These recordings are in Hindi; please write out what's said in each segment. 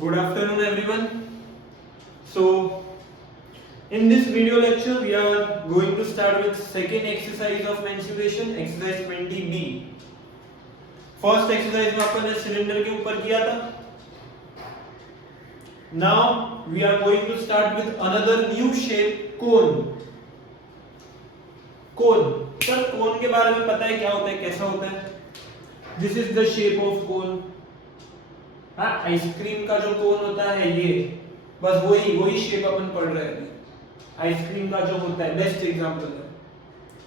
Good afternoon, everyone. So, in this video lecture, we are going to start with second exercise of mensuration, exercise 20B. First exercise में अपन ने सिलेंडर के ऊपर किया था. Now we are going to start with another new shape, cone. Cone. Sir cone के बारे में पता है क्या होता है, कैसा होता है? This is the shape of cone. हाँ, आइसक्रीम का जो कोन होता है ये, बस वही शेप अपन पढ़ रहे हैं. आइसक्रीम का जो होता है, बेस्ट एग्जांपल है.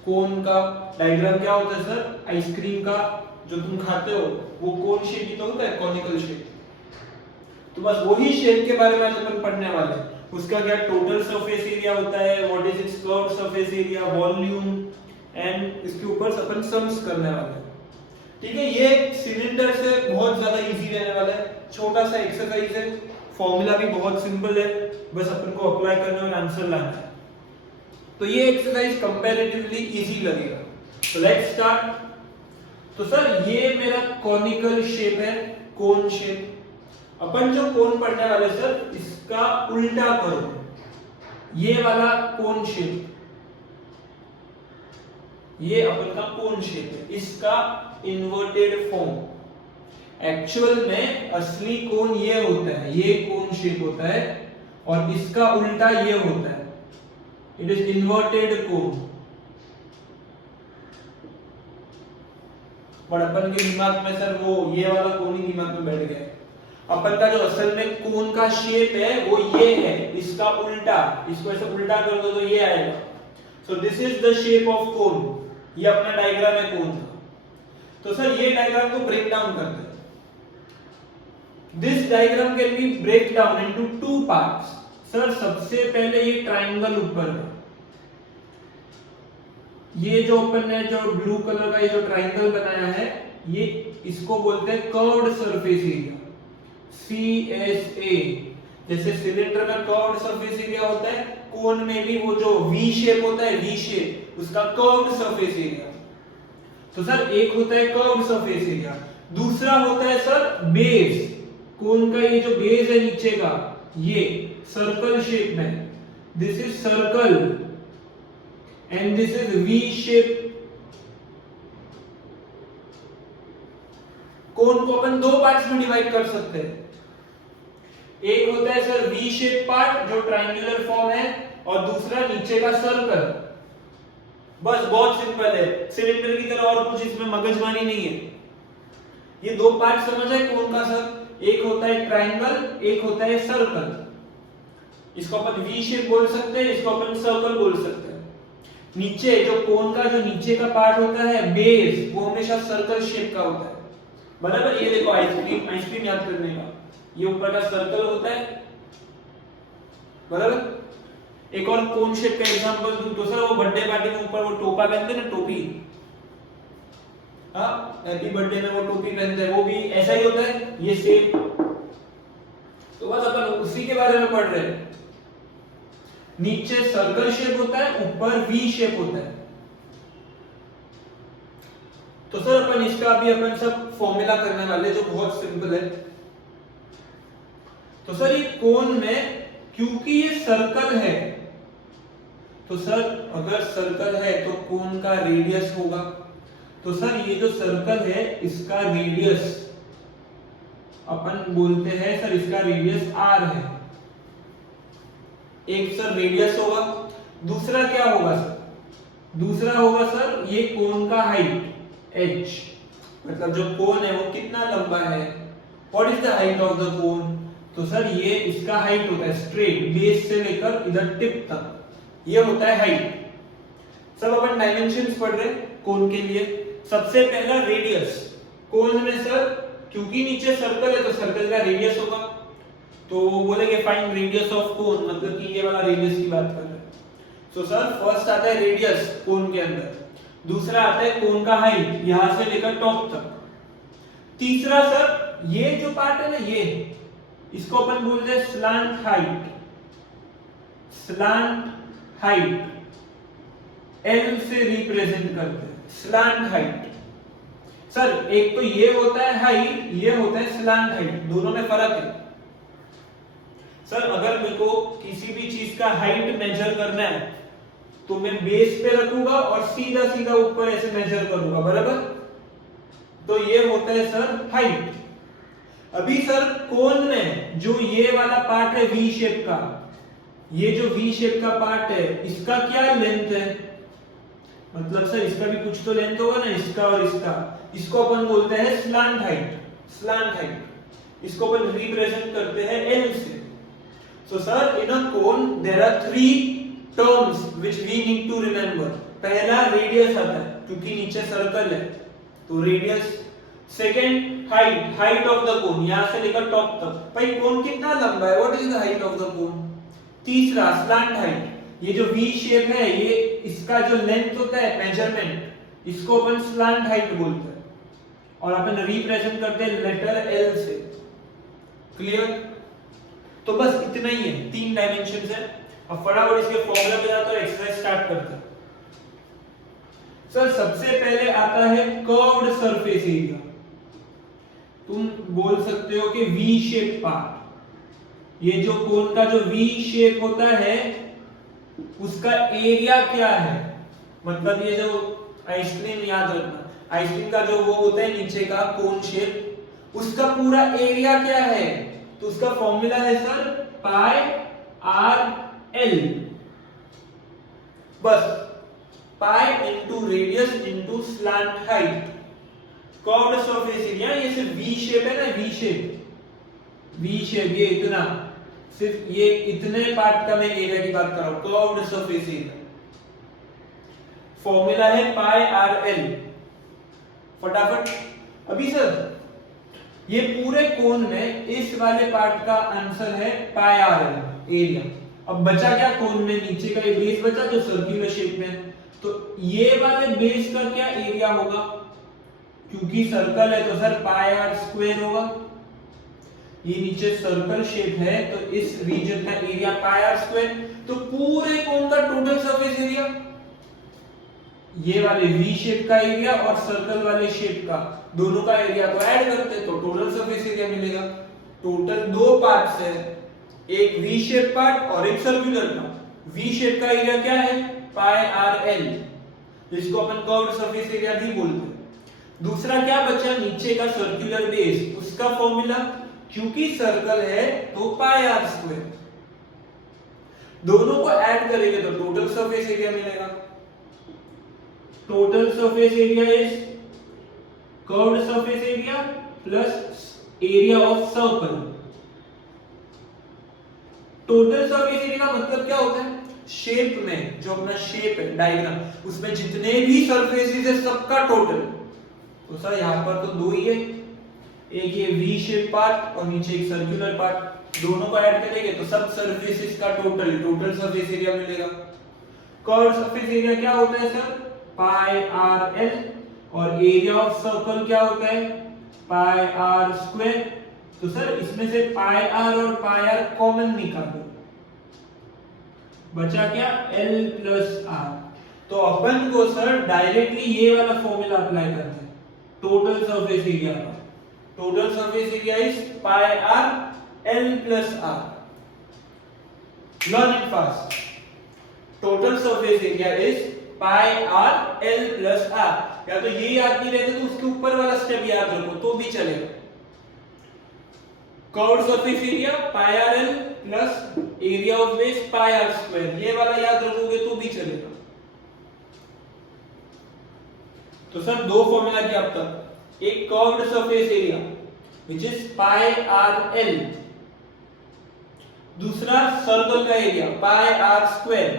कोन का डायग्राम क्या होता है सर? आइसक्रीम का जो तुम खाते हो वो कोन शेप ही तो होता है, कॉनिकल शेप. तो बस वही शेप के बारे में आज अपन पढ़ने वाले हैं. उसका क्या टोटल सरफेस एरिया होता है, what is it's curved surface area, volume, and इसके ऊपर अपन सम्स करने वाले हैं. ठीक है, ये सिलेंडर से बहुत ज्यादा इजी रहने वाला है. छोटा सा एक्सरसाइज है, फॉर्मूला भी बहुत सिंपल है, बस अपन को अप्लाई करना और आंसर लाना है. तो ये एक्सरसाइज कंपैरेटिवली इजी लगेगा. तो लेट्स स्टार्ट. तो सर ये मेरा कॉनिकल शेप है, कोन शेप. अपन जो कोन पढ़ने वाले सर, इसका उल्टा करो. ये वाला कोन शेप, ये अपन का कोन शेप है, इसका इन्वर्टेड फॉर्म. एक्चुअल में असली कोन ये होता है, ये कोन शेप होता है, और इसका उल्टा ये होता है. इट इज इन्वर्टेड कोन. पर अपन के दिमाग में सर वो ये वाला कोन ही दिमाग में बैठ गया. अपन का जो असल में कोन का शेप है वो ये है, इसका उल्टा. इसको ऐसे उल्टा कर दो तो ये आएगा. So this is the shape of cone. ये अपना डायग्राम है कोन का. तो सर ये डायग्राम को ब्रेक डाउन करते हैं. This diagram can be break down into two parts. Sir सबसे पहले ये ट्रायंगल ऊपर है, ये जो अपन ने जो ब्लू कलर का ये जो ट्रायंगल बनाया है, ये इसको बोलते हैं कर्व्ड सरफेस एरिया, CSA. जैसे सिलेंडर में कर्व्ड सरफेस एरिया होता है, कोन में भी वो जो V शेप होता है, V शेप, उसका कर्व्ड सरफेस एरिया. तो सर एक होता है कर्व्ड सरफेस एरिया, दूसरा होता है सर बेस. कोन का ये जो बेस है नीचे का, ये सर्कल शेप में, this is circle and this is V shape. Cone को अपन दो पार्ट्स में डिवाइड कर सकते हैं. एक होता है सर V शेप पार्ट जो ट्रायंगुलर फॉर्म है, और दूसरा नीचे का सर्कल. बस बहुत सिंपल है, सिलेंडर की तरह और कुछ इसमें मगजमारी नहीं है. ये दो पार्ट समझ आए कोन का सर? एक होता है ट्रायंगल, एक होता है सर्कल. इसको अपन V शेप बोल सकते हैं, इसको अपन सर्कल बोल सकते हैं. नीचे जो कोन का जो नीचे का पार्ट होता है बेस, वो हमेशा सर्कल शेप का होता है. बराबर. ये देखो आइसक्रीम याद करने का, ये ऊपर का सर्कल होता है. बराबर. एक और कोन शेप का एग्जांपल दूं तो सर वो बर्थडे पार्टी में ऊपर वो टोपा पहनते हैं ना, टोपी. हाँ, हैप्पी बर्थडे में वो टोपी पहनते हैं, वो भी ऐसा ही होता है, ये सेम. तो बस अपन उसी के बारे में पढ़ रहे हैं. नीचे सर्कल शेप होता है, ऊपर V शेप होता है. तो सर अपन इसका अभी अपन सब फॉर्मूला करने वाले, जो बहुत सिंपल है. तो सर ये कोन में क्योंकि ये सर्कल है, तो सर अगर सर्कल है तो कोन का रेडियस होगा. तो सर ये जो सर्कल है इसका रेडियस अपन बोलते हैं सर, इसका रेडियस R है. एक सर रेडियस होगा, दूसरा क्या होगा सर? दूसरा होगा सर ये कोन का हाइट h. मतलब जो कोन है वो कितना लंबा है, what is the height of the कोन? तो सर ये इसका हाइट होता है स्ट्रेट बेस से लेकर इधर टिप तक, ये होता है हाइट. सब अपन डायमेंशंस पढ़ रहे हैं कोन के लिए. सबसे पहला रेडियस. कोन में सर क्योंकि नीचे सर्कल है तो सर्कल का रेडियस होगा. तो बोलेंगे फाइंड रेडियस ऑफ कोन, मतलब कि ये वाला रेडियस की बात कर रहे हैं. सो सर फर्स्ट आता है रेडियस कोन के अंदर, दूसरा आता है कोन का हाइट यहां से लेकर टॉप तक, तीसरा सर ये जो पार्ट है ना, ये इसको अपन बोलते हैं slant height. Slant height L से रिप्रेजेंट करते हैं, स्लांट हाइट. सर एक तो ये होता है हाइट, ये होता है स्लांट हाइट, दोनों में फर्क है. सर अगर मेरे को किसी भी चीज का हाइट मेजर करना है तो मैं बेस पे रखूंगा और सीधा सीधा ऊपर ऐसे मेजर करूंगा, बराबर। तो ये होता है सर हाइट। अभी सर कोन में जो ये वाला पार्ट है वी शेप का, ये जो वी शेप का पार्ट है इसका क्या लेंथ है, मतलब सर इसका भी कुछ तो लेंथ होगा ना, इसका और इसका, इसको अपन बोलते हैं स्लांट हाइट। स्लांट हाइट इसको अपन रिप्रेजेंट करते हैं एल से। So sir in a cone there are 3 terms which we need to remember. पहला रेडियस आता है क्योंकि नीचे सर्कल है तो radius. Second height, height of the cone, यहां से लेकर टॉप तक, भाई कोन कितना लंबा है, what is the height of the कोन। तीसरा स्लांट हाइट, ये जो वी शेप है ये इसका जो लेंथ होता है मेजरमेंट, इसको अपन स्लांट हाइट बोलते हैं और अपन रिप्रेजेंट करते हैं लेटर एल से। क्लियर। तो बस इतना ही है, 3 डायमेंशंस है। अब फटाफट इसके फॉर्मूला पे जाते हैं, एक्सरसाइज स्टार्ट करते हैं। सर सबसे पहले आता है कर्व्ड सरफेस एरिया। तुम बोल सकते हो कि वी शेप पार्ट, ये जो कोन का जो वी शेप होता है उसका एरिया क्या है, मतलब ये जो आइसक्रीम, याद रखना आइसक्रीम का जो वो होता है नीचे का कोन शेप, उसका पूरा एरिया क्या है, तो उसका फॉर्मूला है सर पाई आर एल। बस pi into radius into slant height. Curved surface area, ये सिर्फ वी शेप है ना, वी शेप, वी शेप ये इतना, सिर्फ ये इतने पार्ट का मैं एरिया की बात कर रहा हूं, कर्व्ड सरफेस एरिया। फॉर्मूला है पाई आर एल। फटाफट अभी सर ये पूरे कोन में इस वाले पार्ट का आंसर है पाई आर एल एरिया। अब बचा क्या कोन में, नीचे का ये बेस बचा जो सर्कुलर शेप में है, तो ये वाले बेस का क्या एरिया होगा, क्योंकि सर्कल है तो सर पाई आर स्क्वायर होगा। ये नीचे सर्कल शेप है तो इस रीजन का एरिया पाई आर स्क्वायर, तो पूरे कोन का टोटल सरफेस एरिया, ये वाले वी शेप का एरिया और सर्कल वाले शेप का, दोनों का एरिया को ऐड करते हैं तो टोटल सरफेस एरिया मिलेगा। टोटल 2 पार्ट्स है, एक वी शेप पार्ट और एक सर्कुलर पार्ट। वी शेप का एरिया क्या है, पाई आर एल, जिसको अपन कर्व्ड सरफेस एरिया भी बोलते हैं। दूसरा क्या बचा, नीचे का सर्कुलर बेस, उसका फॉर्मूला, क्योंकि सर्कल है तो पाई आर स्क्वायर, दोनों को ऐड करेंगे तो टोटल सरफेस एरिया मिलेगा। Total surface area is curved surface area plus area of circle. Total surface area का मतलब क्या होता है, शेप में जो अपना शेप है डायग्राम, उसमें जितने भी सरफेसेस है सबका टोटल। तो सर यहां पर तो 2 ही है, एक ये वी शेप पार्ट और नीचे एक सर्कुलर पार्ट, दोनों को ऐड करेंगे तो सब सरफेसेस का टोटल सरफेस एरिया मिलेगा। कर्व्ड सरफेस एरिया क्या होता है सर, पाई आर एल, और एरिया ऑफ सर्कल क्या होता है, पाई आर स्क्वायर। तो सर इसमें से पाई आर और पाई आर कॉमन निकालो, बचा क्या एल प्लस आर। तो अपन को सर डायरेक्टली ये वाला फॉर्मूला अप्लाई करते हैं टोटल सरफेस एरिया का। Total surface area is pi r l plus r. Learn it fast. Total surface area is pi r l plus r. या तो ये याद नहीं रहते तो उसके ऊपर वाला स्टेप याद रखो तो भी चलेगा। Curved surface area pi r l plus area of base pi r square, ये वाला याद रखोगे तो भी चलेगा। तो सर 2 फॉर्मूला किया अब तक, एक curved surface area which is pi r l, दूसरा सर्कल का एरिया पाई आर स्क्वायर,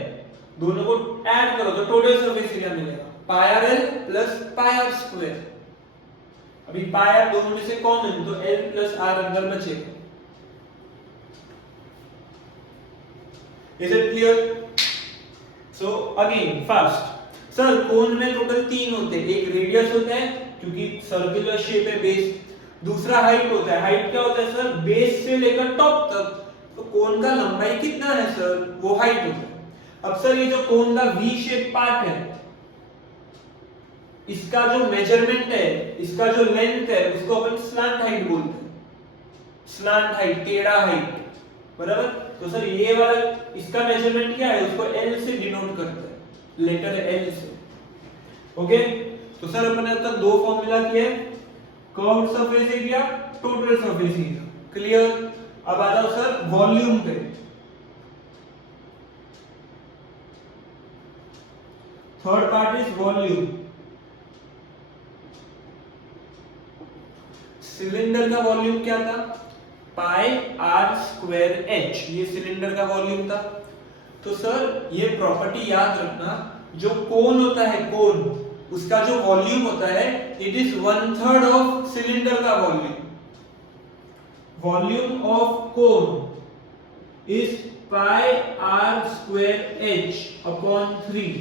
दोनों को ऐड करो तो टोटल सरफेस एरिया मिलेगा pi r l plus pi r square. अभी पाई आर दोनों में से कॉमन तो एल प्लस आर अंदर बचेगा। Is it clear? So again fast. Sir cone में टोटल 3 होते हैं, एक रेडियस होता है क्योंकि सर्कुलर शेप है बेस, दूसरा हाइट होता है। हाइट क्या होता है सर, बेस से लेकर टॉप तक, तो कोन का लंबाई कितना है सर, वो हाइट होता है। अब सर ये जो कोन का वी शेप पार्ट है, इसका जो मेजरमेंट है, इसका जो लेंथ है, उसको अपन स्लांट हाइट बोलते हैं। स्लांट हाइट, टेढ़ा हाइट, बराबर। तो सर ये वाला इसका मेजरमेंट क्या है, उसको L से डिनोट करते हैं, लेटर L से। ओके, तो सर अपन ने अब तक दो फॉर्मूला किए, curved surface area, total surface area, clear. अब आ जाओ सर वॉल्यूम पे। Third part is volume. Cylinder का वॉल्यूम क्या था, पाई आर स्क्वायर एच, ये सिलेंडर का वॉल्यूम था। तो सर ये प्रॉपर्टी याद रखना, जो कोन होता है कोन, उसका जो वॉल्यूम होता है इट इज 1/3 ऑफ सिलेंडर का volume. Volume of cone is pi r square h upon 3।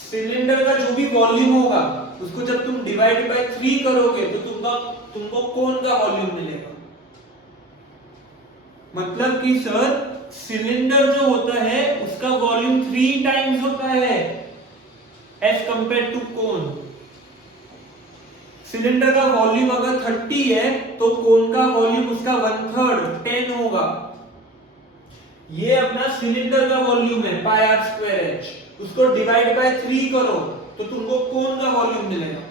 Cylinder का जो भी वॉल्यूम होगा उसको जब तुम डिवाइड बाय 3 करोगे तो तुमको कोन का वॉल्यूम मिलेगा। मतलब कि सर सिलेंडर जो होता है उसका वॉल्यूम 3 टाइम्स होता है as compare to cone. Cylinder का वॉल्यूम अगर 30 है तो कोन का वॉल्यूम उसका 1/3 10 होगा। ये अपना सिलेंडर का वॉल्यूम है पाई आर स्क्वायर एच, उसको डिवाइड बाय 3 करो तो तुमको कोन का वॉल्यूम मिलेगा।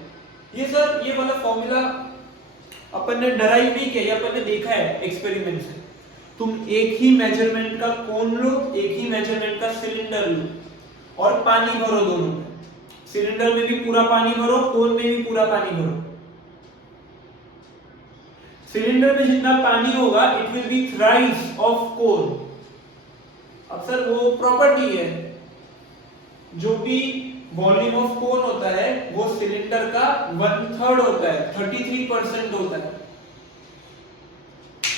ये सर ये वाला फॉर्मूला अपन ने डराइव नहीं किया, अपन ने देखा है एक्सपेरिमेंट से। तुम एक ही मेजरमेंट का कोन लो, एक ही मेजरमेंट का सिलेंडर लो और पानी भरो दोनों में। सिलेंडर में भी पूरा पानी भरो, कोन में भी पूरा पानी भरो। सिलेंडर में जितना पानी होगा it will be thrice of cone. अब सर वो प्रॉपर्टी है, जो भी वॉल्यूम ऑफ कोन होता है वो सिलेंडर का 1/3 होता है, 33% होता है।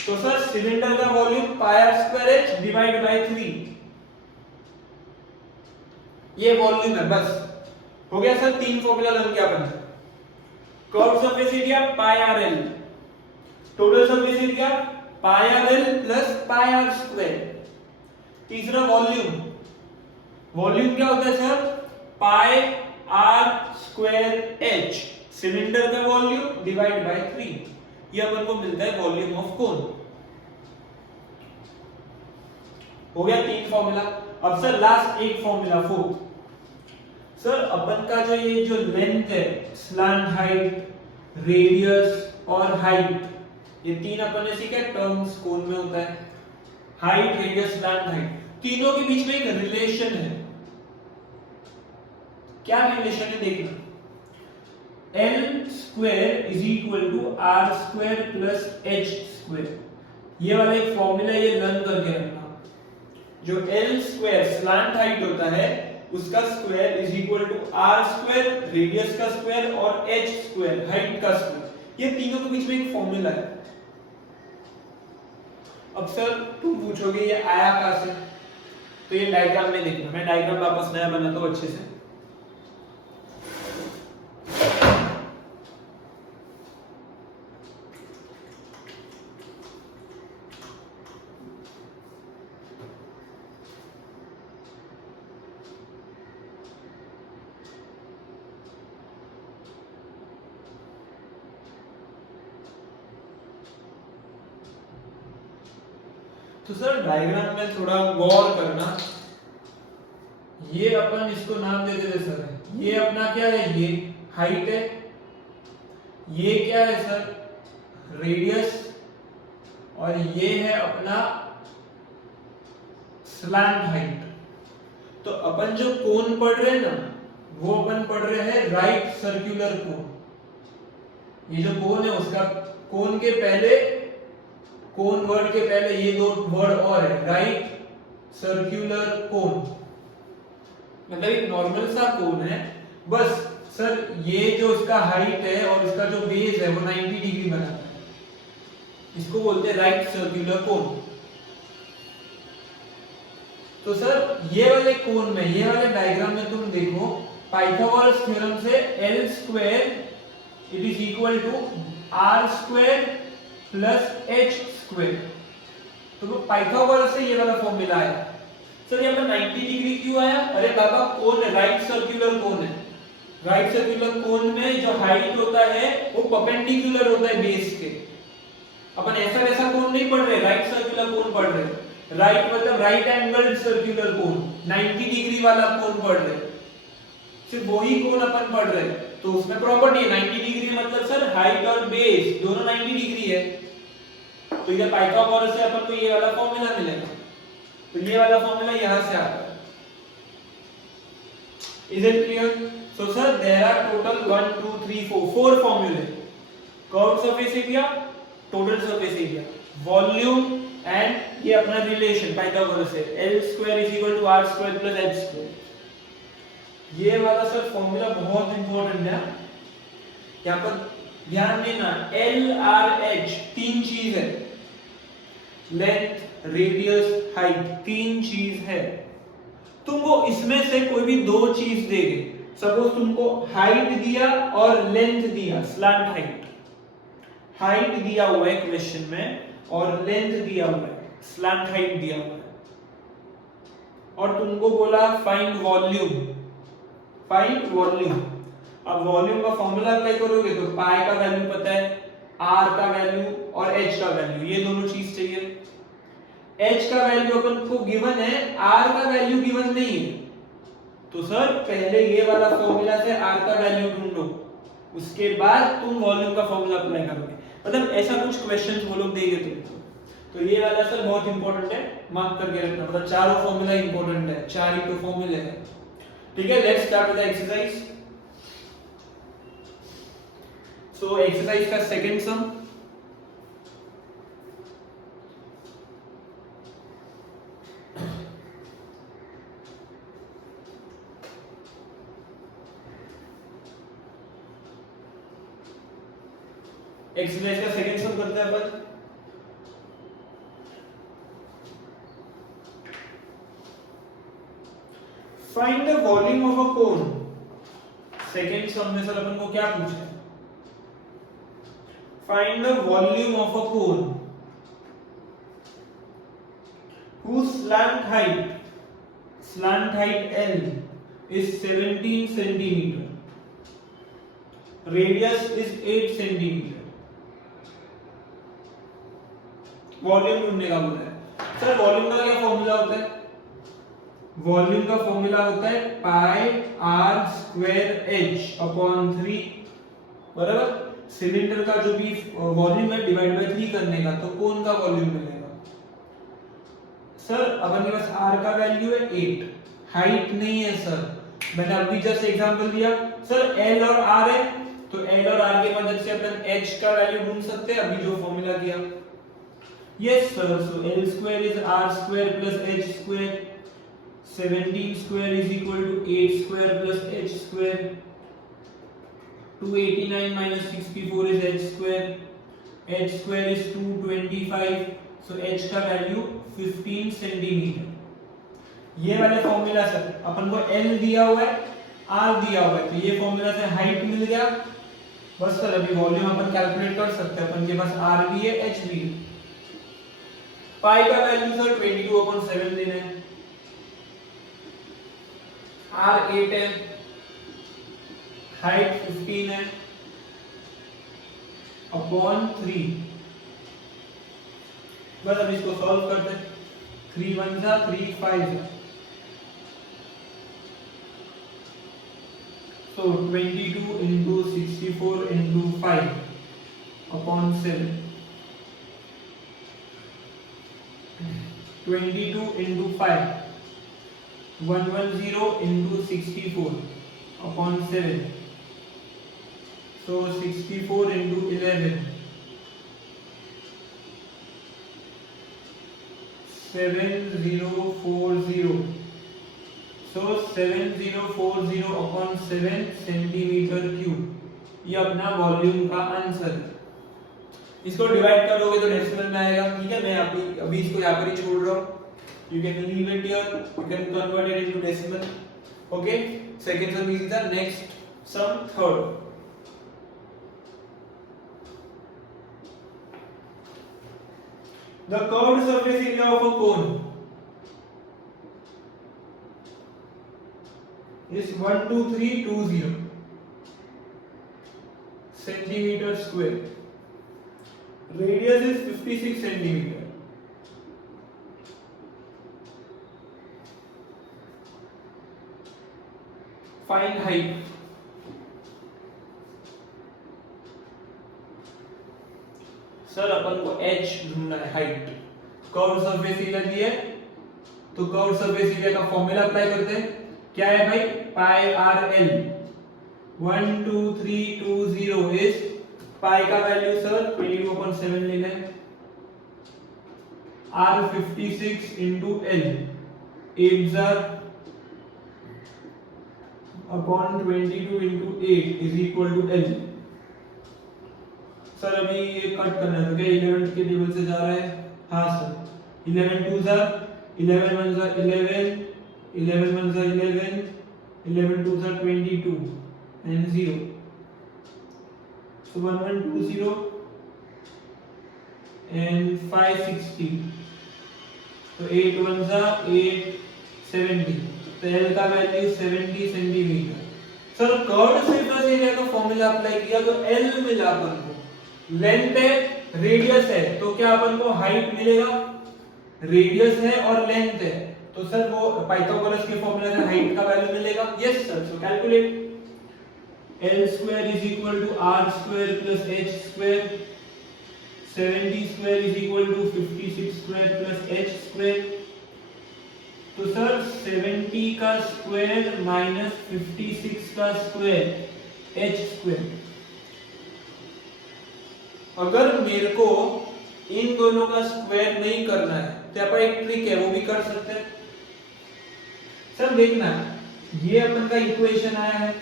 तो सर सिलेंडर का volume pi r square h divide by 3, ये वॉल्यूम है। बस हो गया सर, 3 फॉर्मूला लग गया अपन। Curve surface area pi r l, total surface area pi r l plus pi r square. तीसरा वॉल्यूम, वॉल्यूम क्या होता है sir, pi r square h, cylinder का वॉल्यूम डिवाइड बाय 3, ये अपन को मिलता है वॉल्यूम ऑफ कोन। हो गया 3 फॉर्मूला। अब सर लास्ट एक फॉर्मूला 4। सर अपन का जो ये जो लेंथ है, स्लैंट हाइट, रेडियस और हाइट, ये 3 अपन ने सीखा टर्म्स कोन में होता है। हाइट, रेडियस, स्लैंट हाइट, तीनों के बीच में एक रिलेशन है। क्या रिलेशन है देखना, L square is equal to r square plus h square. ये वाला एक फॉर्मूला ये लर्न करके रखना। जो L स्क्वायर स्लैंट हाइट होता है उसका square is equal to r square, radius का स्क्वायर और एच स्क्वायर, हाइट का स्क्वायर। ये तीनों के बीच में एक फॉर्मूला है। अब सर तुम पूछोगे ये आया कहां से, तो ये डायग्राम में देखना। मैं डायग्राम वापस नया बनाता हूं अच्छे से। तो सर डायग्राम में थोड़ा गौर करना। ये अपन इसको नाम दे देते सर, ये अपना क्या है, ये हाइट है, ये क्या है सर, रेडियस, और ये है अपना स्लैंट हाइट। तो अपन जो कोन पढ़ रहे हैं ना, वो अपन पढ़ रहे हैं राइट सर्कुलर कोन। ये जो कोन है उसका कोन के पहले, कोन वर्ड के पहले ये दो वर्ड और है, राइट सर्कुलर कोन। मतलब एक नॉर्मल सा कोन है। बस सर ये जो इसका हाइट है और इसका जो बेस है वो 90 डिग्री बनाता है, इसको बोलते हैं राइट सर्कुलर कोन। तो सर ये वाले कोन में, ये वाले डायग्राम में तुम देखो, पाइथागोरस थ्योरम से L square it is equal to r square plus h square. तो पाइथागोरस से ये वाला फॉर्मूला आया। सर यहाँ पर 90 डिग्री क्यों आया? अरे बाबा कोन है, राइट सर्कुलर कोन है। राइट सर्कुलर कोन में जो हाइट होता है वो परपेंडिकुलर होता है बेस के। अपन ऐसा वैसा कोन नहीं पढ़ रहे, राइट सर्कुलर कोन पढ़ रहे। राइट मतलब right angle circular cone, 90 degree वाला कोन पढ़ रहे, सिर्फ वही कोन अपन पढ़ रहे, तो उसमें प्रॉपर्टी है 90 डिग्री मतलब सर हाइट और बेस दोनों 90 डिग्री है, तो इधर पाइथागोरस से अपन को ये वाला फॉर्मूला मिलेगा, तो ये वाला फॉर्मूला यहां से आता है। Is it clear? So sir there are total 1 2 3 4 four फॉर्मूले, curve surface area, total surface area, volume and ये अपना रिलेशन पाइथागोरस से L² = R² + H²। ये वाला सर फॉर्मूला बहुत इंपॉर्टेंट है, यहां पर ध्यान देना, L R H तीन चीज है, लेंथ, रेडियस, हाइट, तीन चीज है। तुमको इसमें से कोई भी दो चीज देंगे, सपोज तुमको हाइट दिया और लेंथ दिया, स्लैंट हाइट, हाइट दिया हुआ है क्वेश्चन में और लेंथ दिया हुआ है, स्लैंट हाइट दिया हुआ है, और तुमको बोला फाइंड वॉल्यूम, फाइंड वॉल्यूम। अब वॉल्यूम का फॉर्मूला अप्लाई करोगे तो पाई का वैल्यू पता है, आर का वैल्यू और एच का वैल्यू, ये दोनों चीज चाहिए। एच का वैल्यू अपन को गिवन है, आर का वैल्यू गिवन नहीं है, तो सर पहले ये वाला फॉर्मूला से आर का वैल्यू ढूंढो, उसके बाद तुम वॉल्यूम का फॉर्मूला अप्लाई करोगे, मतलब ऐसा कुछ क्वेश्चंस वो लोग देंगे तुमको। तो ये वाला सर बहुत इंपॉर्टेंट है, मार्क करके रखना, मतलब चारों फॉर्मूला इंपॉर्टेंट है, चार ही तो फॉर्मूले हैं। ठीक है, let's start with the exercise. So exercise का सेकंड सम, एक्सरसाइज का सेकंड सम करते हैं अपन। Find the volume of a cone. Second sum में सर अपन को क्या पूछा है? Find the volume of a cone whose slant height L is 17 centimeter, radius is 8 centimeter। Volume ढूंढने का बोला है सर। वॉल्यूम का क्या फॉर्मूला होता है? वॉल्यूम का फॉर्मूला होता है pi r square h upon 3, बराबर। सिलेंडर का जो भी वॉल्यूम है डिवाइड बाय 3 करने का, तो कोन का वॉल्यूम मिलेगा सर। अपन के पास r का वैल्यू है 8, हाइट नहीं है सर, मैंने अभी जस्ट एग्जांपल दिया सर, l और r है, तो l और r की मदद से अपन h का वैल्यू ढूंढ सकते हैं, अभी जो फॉर्मूला किया। Yes sir, so l square is r square plus h square, 17 square is equal to 8 square plus h square, 289 minus 64 is h square, h square is 225, so h का वैल्यू 15 सेंटीमीटर। ये वाले फॉर्मूला सर, अपन को l दिया हुआ है, r दिया हुआ है, तो ये फॉर्मूला से हाइट मिल गया बस सर। अभी वॉल्यूम अपन कैलकुलेट कर सकते हैं, अपन के पास r भी है h भी है। पाई का वैल्यू सर 22/7 देना है, r 8 है, हाइट 15 है, अपॉन 3, बस अब इसको सॉल्व करते हैं। 3 1 जा 3 5 जा, so 22 into 64 into 5 upon 7, 22 into 5, 110 into 64 upon 7, so 64 into 11, 7040, so 7040 upon 7 centimetre cube. ये अपना वॉल्यूम का आंसर है। इसको डिवाइड करोगे तो डेसिमल में आएगा, ठीक है। मैं अभी इसको यहाँ पर ही छोड़ रहा हूँ, you can leave it here, you can convert it into decimal, okay। Second sum is the next sum, third। The curved surface area of a cone is 12320 centimeter square. Radius is 56 centimeter. Find height. Sir अपन को h ढूंढना है, हाइट। कर्व सरफेस एरिया दिया है तो कर्व सरफेस एरिया का फॉर्मूला अप्लाई करते हैं। क्या है भाई? पाई आर एल। 12320 इज पाई का वैल्यू सर 22/7 ले लें, r 56 into l 8 upon 22 into 8 is equal to l। Sir अभी ये कट करना है, क्या 11 के टेबल से जा रहा है? हाँ sir, 11 2 jar 11 1 jar 11 11 1 jar 11 11 2 jar 22 and 0, so 1120 and 560, तो 8 1 जार 8 70, तो l का value 70 centimetre. Sir curved surface area का फॉर्मूला अप्लाई किया तो l मिला अपन को, लेंथ है रेडियस है, तो क्या अपन को हाइट मिलेगा? रेडियस है और लेंथ है, तो सर वो पाइथागोरस के फॉर्मूला से हाइट का वैल्यू मिलेगा। Yes sir, so calculate l square is equal to r square plus h square, 70 square is equal to 56 square plus h square, तो सर 70 का स्क्वायर माइनस 56 का स्क्वायर h स्क्वायर। अगर मेरे को इन दोनों का स्क्वायर नहीं करना है तो अपन एक ट्रिक है वो भी कर सकते हैं। सर देखना, ये अपन का इक्वेशन आया है,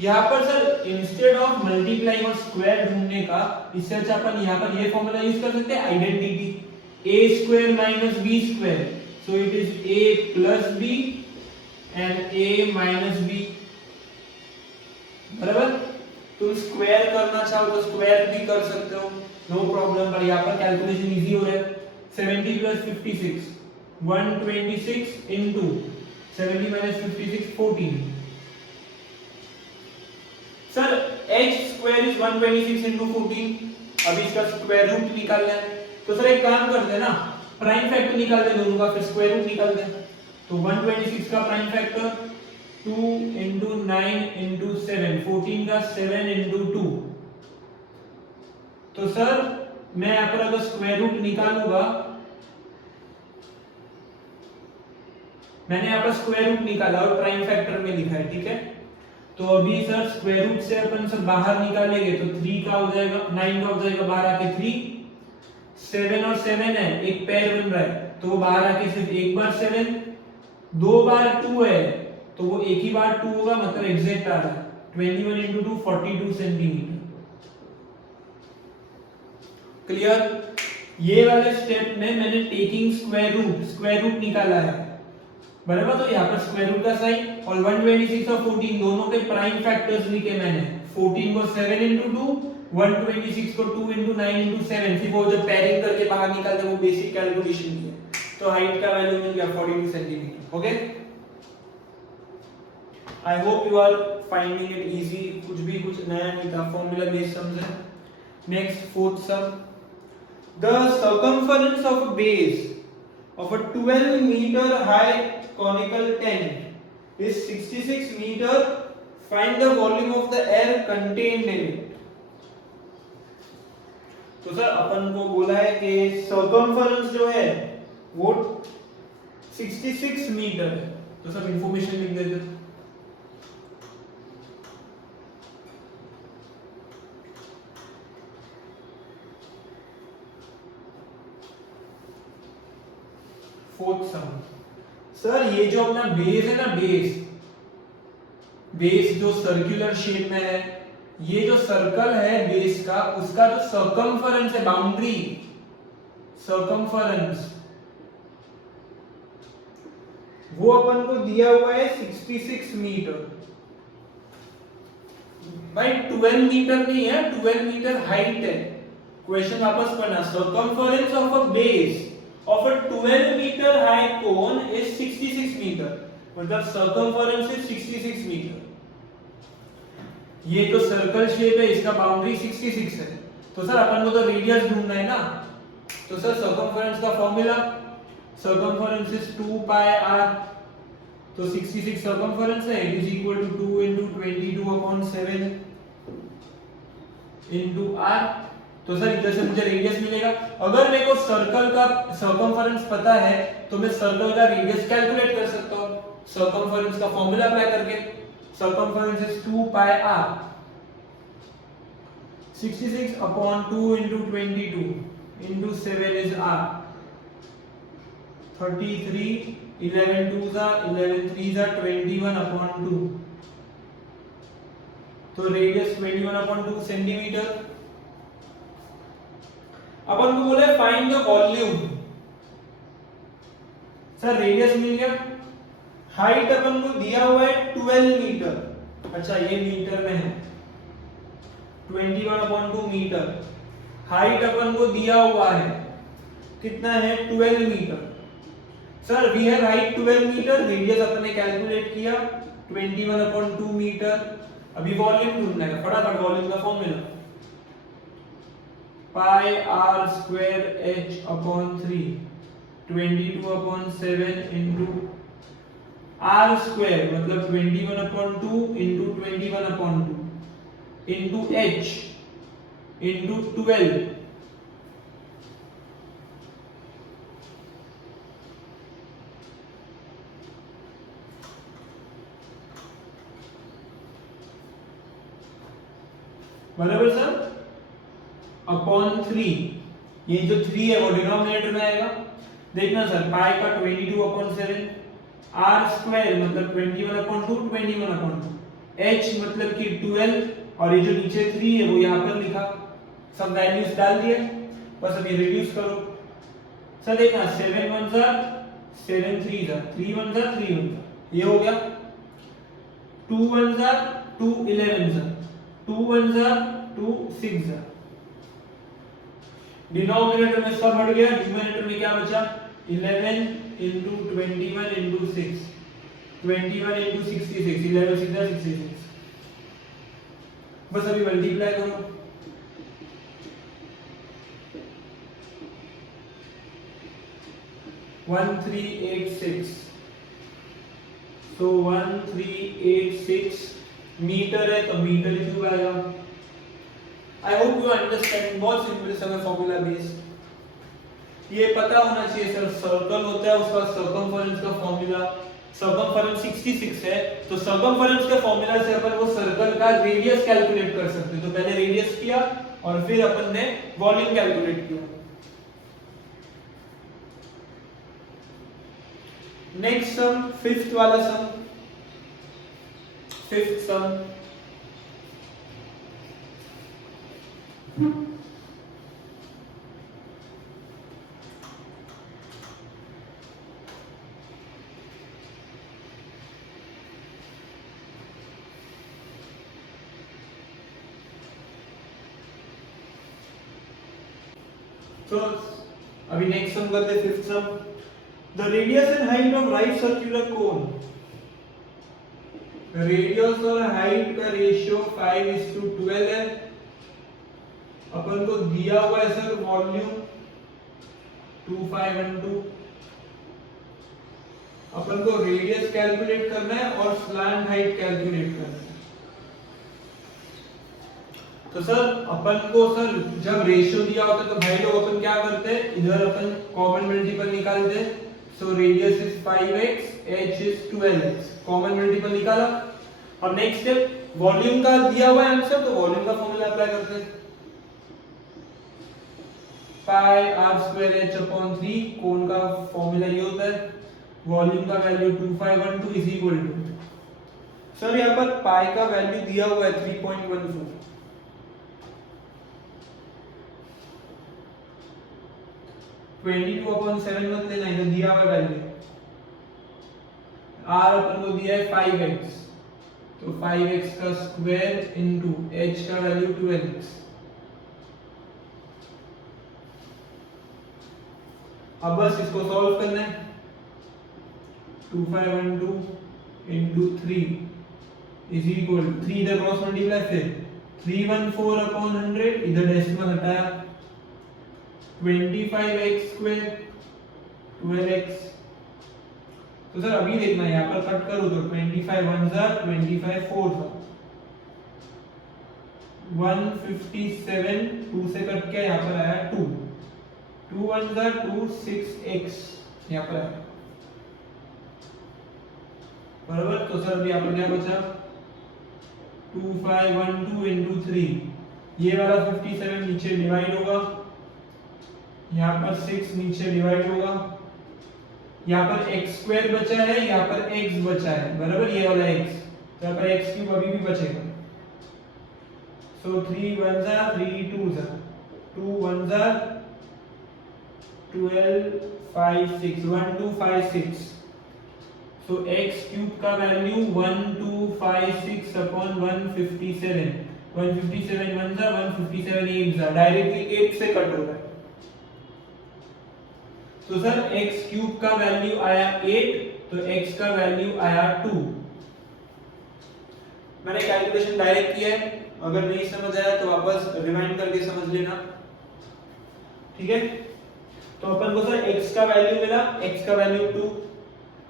यहाँ पर सर इंस्टेड ऑफ मल्टीप्लाइंग और स्क्वायर ढूंढने का, इससे अच्छा अपन यहाँ पर ये फॉर्मूला यूज कर सकते हैं, identity a square minus b square, so it is a plus b and a minus b, बराबर। तुम स्क्वायर करना चाहो तो स्क्वायर भी कर सकते हो, नो प्रॉब्लम, पर यहाँ पर कैलकुलेशन इजी हो रहा है। 70 plus 56 126 into 70 minus 56 14। Sir h square is 126 into 14, अभी इसका स्क्वायर रूट निकालना है, तो सर एक काम करते हैं ना, प्राइम फैक्टर निकाल दे दोनों का, फिर स्क्वायर रूट निकाल दे। तो 126 का प्राइम फैक्टर 2 into 9 into 7, 14 का 7 into 2, तो सर मैं यहाँ पर अगर स्क्वायर रूट निकालूंगा, मैंने यहाँ पर स्क्वायर रूट निकाला और प्राइम फैक्टर में लिखा है, ठीक है। तो अभी सर स्क्वायर रूट से अपन सब बाहर निकालेंगे तो 3 का हो जाएगा, 9 का हो जाएगा बाहर आके 3, 7 और 7 है, एक पेयर बन रहा है, तो वो बाहर आके सिर्फ एक बार 7, 2 बार 2 है, तो वो एक ही बार 2 होगा, मतलब एग्जैक्ट आ रहा है। 21 into 2 42 सेंटीमीटर। क्लियर? ये वाले स्टेप में मैंने टेकिंग स्क्वायर रूट निकाला है, बराबर। तो यहाँ पर स्क्वायर रूट का साइन और 126 और 14 दोनों के प्राइम फैक्टर्स लिखे मैंने, 14 को 7 into 2, 126 को 2 into 9 into 7, फिर वो जो पेयरिंग करके बाहर निकालते हैं वो बेसिक कैलकुलेशन की है। तो हाइट का वैल्यू मिल गया 42 centimetre. Okay, I hope you are finding it easy, कुछ नया नहीं था, फॉर्मूला बेस्ड समझे। Next fourth sum, the circumference of a base of a 12 meter high conical tent is 66 meter. Find the volume of the air contained in it. तो सर अपन को बोला है कि सर्कमफरेंस जो है वो 66 मीटर है, तो सब इंफॉर्मेशन लिख देते हैं। फोर्थ सम, सर ये जो अपना बेस है ना, बेस जो सर्कुलर शेप में है, ये जो सर्कल है बेस का, उसका जो सर्कमफरेंस है, बाउंड्री सर्कमफरेंस, वो अपन को दिया हुआ है 66 मीटर। भाई 12 मीटर नहीं है, 12 मीटर हाइट है। क्वेश्चन वापस पढ़ना, circumference of a base of a 12 meter high cone is 66 meter, मतलब circumference is 66 meter। ये जो सर्कल शेप है इसका बाउंड्री 66 है, तो सर अपन को तो रेडियस ढूंढना है ना, तो सर सर्कमफरेंस का formula, circumference is 2 pi r तो 66 सर्कमफरेंस है, it is equal to 2 into 22/7 into r। तो सर इधर से मुझे रेडियस मिलेगा। अगर मेरे को सर्कल का सर्कमफरेंस पता है तो मैं सर्कल का रेडियस कैलकुलेट कर सकता हूं सर्कमफरेंस का फॉर्मूला अप्लाई करके। Circumference is 2 pi r। 66/2 into 22 into 7 is r। 33, 11 2s are 11 3s are 21/2। तो रेडियस 21/2 सेंटीमीटर। अपन को बोले find the volume. Sir radius मिल गया, हाइट अपन को दिया हुआ है 12 मीटर। अच्छा ये मीटर में है, 21/2 मीटर। हाइट अपन को दिया हुआ है कितना है, 12 metre. Sir we have height 12 metre, radius अपन ने कैलकुलेट किया 21/2 मीटर। अभी वॉल्यूम ढूंढना है, फटाफट वॉल्यूम का फॉर्मूला पाई r square h/3 22/7 into r square मतलब 21/2 into 21/2 into h into 12। बराबर सर, अपॉन 3। ये जो 3 है वो डिनोमिनेटर में आएगा। देखना सर पाई का 22/7, r स्क्वायर मतलब 21/2 21/2, h मतलब कि 12 और ये जो नीचे 3 है वो यहाँ पर लिखा, सब वैल्यूज डाल दिए। बस अभी रिड्यूस करो। सर देखना 7 1s are 7 3s are 3 1s are 3 1s are, ये हो गया। 2 1s are 2 11s are 2 1s are 2 6s are। Denominator में सब हट गया, न्यूमरेटर में क्या बचा, 11 into 21 into 6 21 into 66 11 6 66। बस अभी मल्टीप्लाई करो। वन 1386। तो 1386 मीटर है तो मीटर क्यूब आएगा। आई होप यू अंडरस्टैंड, बहुत सिंपल समय फॉर्मूला बेस्ड। ये पता होना चाहिए सर, सर्कल होता है उसका सर्कमफरेंस का फॉर्मूला, सर्कमफरेंस 66 है तो सर्कमफरेंस के फॉर्मूला से अपन वो सर्कल का रेडियस कैलकुलेट कर सकते हैं। तो पहले रेडियस किया और फिर अपन ने वॉल्यूम कैलकुलेट किया। नेक्स्ट सम, फिफ्थ वाला सम, फिफ्थ सम। तो अभी नेक्स्ट सम करते हैं, fifth some. The radius and height of right circular cone. Radius और हाइट का रेशियो 5:12 है। अपन को दिया हुआ है सर वॉल्यूम 2512। अपन को रेडियस कैलकुलेट करना है और स्लैंट हाइट कैलकुलेट करना है। तो सर अपन को सर जब रेशियो दिया होता है तो भाई लोग अपन क्या करते हैं, इधर अपन कॉमन मल्टीपल निकालते हैं। So radius is 5x, h is 12x, common multiple निकाला। अब नेक्स्ट स्टेप, वॉल्यूम का दिया हुआ है आंसर तो वॉल्यूम का फॉर्मूला अप्लाई करते हैं। पाई r स्क्वायर h/3, कोण का फॉर्मूला ये होता है, वॉल्यूम का value 2512 is equal to, sir यहाँ पर पाई का वैल्यू दिया हुआ है 3.14। 22/7 मत लेना, इधर दिया हुआ वैल्यू। r अपन को दिया है 5x, तो 5x का स्क्वायर इनटू h का वैल्यू 12x। अब बस इसको सॉल्व करना है। 2512 इनटू 3 इज इक्वल 3 इधर क्रॉस मल्टीप्लाई, फिर 314/100 इधर डेसिमल हटाया, 25x स्क्वायर 12x तो सर अभी देखना है, यहाँ पर कट करो तो 25 1 जा 25 4 जा 157 2 से कट किया, यहाँ पर आया 2 2 1 जा 2 6x यहाँ पर आया बराबर। तो सर अभी यहाँ पर क्या बचा 2 5 1 2 into 3, ये वाला 57 नीचे डिवाइड होगा, यहाँ पर 6 नीचे डिवाइड होगा, यहाँ पर x स्क्वायर बचा है, यहाँ पर x बचा है बराबर, ये वाला x, तो यहाँ पर x क्यूब अभी भी बचेगा। सो 3 1 जा 3 2 जा 2 1 जा 12 5 6 1 2 5 6, so x क्यूब का वैल्यू 1256 अपॉन 157, 157 1 जा 157 8 जा, डायरेक्टली 8 से कट हो रहा है। तो सर x क्यूब का वैल्यू आया 8, तो x का वैल्यू आया 2। मैंने कैलकुलेशन डायरेक्ट किया है, अगर नहीं समझ आया तो वापस रिमाइंड करके समझ लेना, ठीक है। तो अपन को सर x का वैल्यू मिला, x का वैल्यू 2,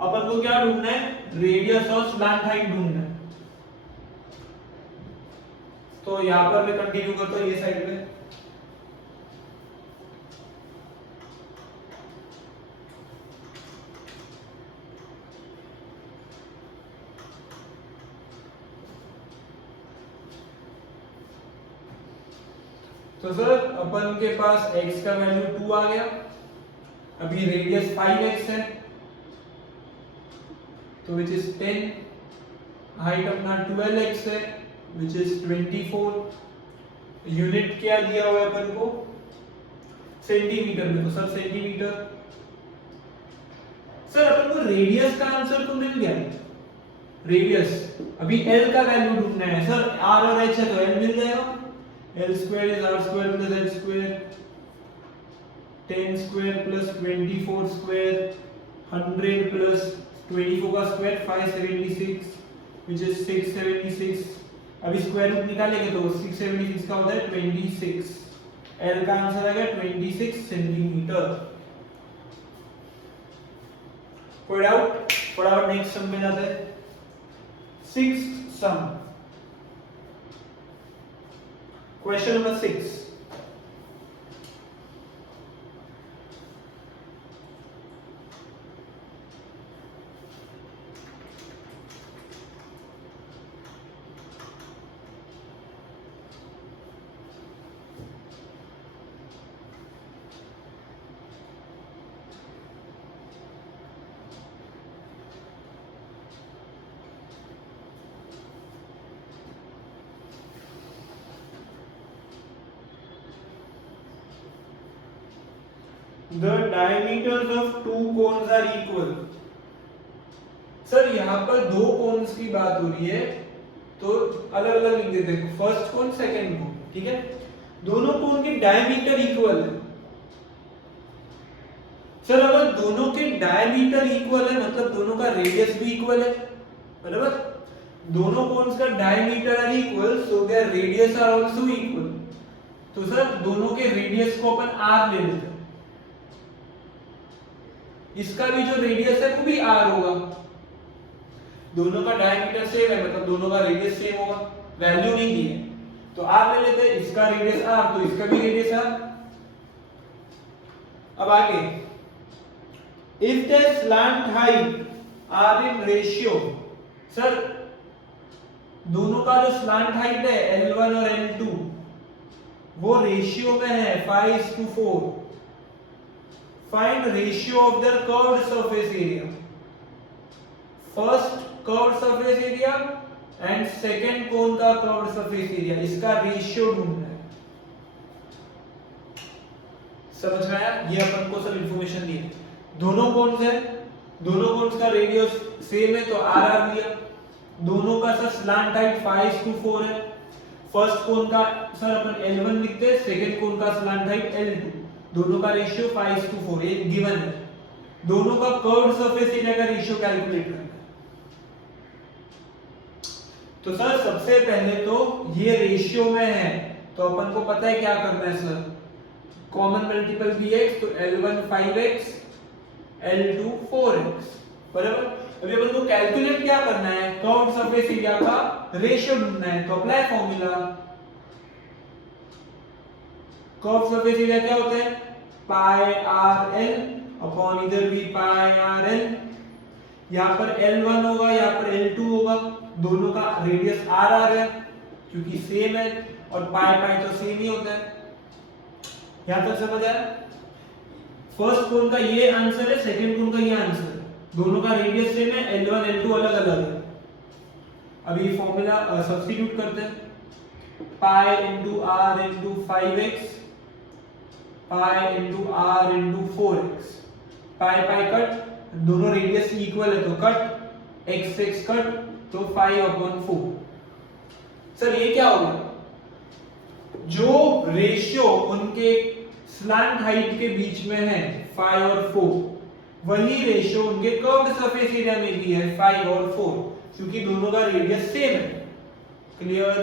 अपन को क्या ढूंढना है, रेडियस और स्लैंट हाइट ढूंढना है। तो यहां पर मैं कंटिन्यू करता हूं ये साइड में, तो सर अपन के पास x का वैल्यू 2 आ गया, अभी रेडियस 5x है, तो which is 10, हाइट अपना 12x है which is 24, यूनिट क्या दिया हुआ है अपन को सेंटीमीटर में, तो सर सेंटीमीटर। सर अपन को रेडियस का आंसर तो मिल गया, रेडियस अभी l का वैल्यू ढूंढना है सर, r और h है तो l मिल जाएगा, l square is r square plus h square, 10 square plus 24 square, 100 plus 24 का स्क्वायर 576 which is 676, अभी स्क्वायर रूट निकालेंगे तो 676 का होता है 26, l का आंसर आ गया 26 सेंटीमीटर। कोई डाउट? फटाफट नेक्स्ट सम में जाते हैं, 6th sum, question number 6। The diameters of two cones are equal। Sir यहाँ पर दो कोन्स की बात हो रही है, तो अलग अलग लिख देते हैं, फर्स्ट कोन सेकंड कोन, ठीक है। दोनों कोन के डायमीटर इक्वल है। सर अगर दोनों के डायमीटर इक्वल है मतलब दोनों का रेडियस भी इक्वल है, बराबर। दोनों कोन्स का diameter are equal, so their radius are also equal. तो सर दोनों के रेडियस को अपन r ले लेते हैं, इसका भी जो रेडियस है वो भी r होगा, दोनों का डायमीटर सेम है मतलब दोनों का रेडियस सेम होगा, वैल्यू नहीं दी है तो r ले लेते हैं, इसका रेडियस r तो इसका भी रेडियस r। अब आगे, if the slant height are in ratio, sir दोनों का जो स्लैंट हाइट है L1 और L2 वो रेशियो में है 5:4। Find ratio of their curved surface area, first curved surface area and second cone का कर्व्ड सरफेस एरिया, इसका रेशियो ढूंढना है। समझ में आया? ये अपन को सब इंफॉर्मेशन दी है। दोनों कोन्स है, दोनों कोन्स का रेडियस सेम है तो आर आर लिया, दोनों का सर स्लैंट हाइट 5:4 है। फर्स्ट कोन का सर अपन L1 लिखते हैं, सेकंड कोन का स्लैंट हाइट L2, दोनों का रेशियो 5:4 ये गिवन है। दोनों का कर्व्ड सरफेस एरिया का रेशियो कैलकुलेट करना है। तो सर सबसे पहले तो ये रेशियो में है तो अपन को पता है क्या करना है सर, कॉमन मल्टीपल bx, तो L1 5x L2 4x, बराबर। अभी अपन को कैलकुलेट क्या करना है, कर्व्ड सरफेस एरिया का रेशियो ढूंढना है, तो apply formula. Curved surface area क्या होता है, पाई आर एल अपॉन इधर भी पाई आर एल। यहाँ पर L1 होगा, यहाँ पर L2 होगा, दोनों का रेडियस आर आर है क्योंकि सेम है, और पाई पाई तो सेम ही होता है। यहां तक समझ आया? फर्स्ट कोन का ये आंसर है, सेकंड कोन का ये आंसर है, दोनों का रेडियस सेम है, L1 L2 अलग अलग है। अब ये फॉर्मूला सब्स्टिट्यूट करते हैं, pi into r into 5x, pi into r into 4x, pi pi cut, दोनों रेडियस इक्वल है तो कट, x x कट, तो 5/4। सर ये क्या होगा, जो रेशियो उनके स्लैंट हाइट के बीच में है 5 और 4, वही रेशियो उनके कर्व्ड सरफेस एरिया में भी है 5 और 4, क्योंकि दोनों का रेडियस सेम है। क्लियर?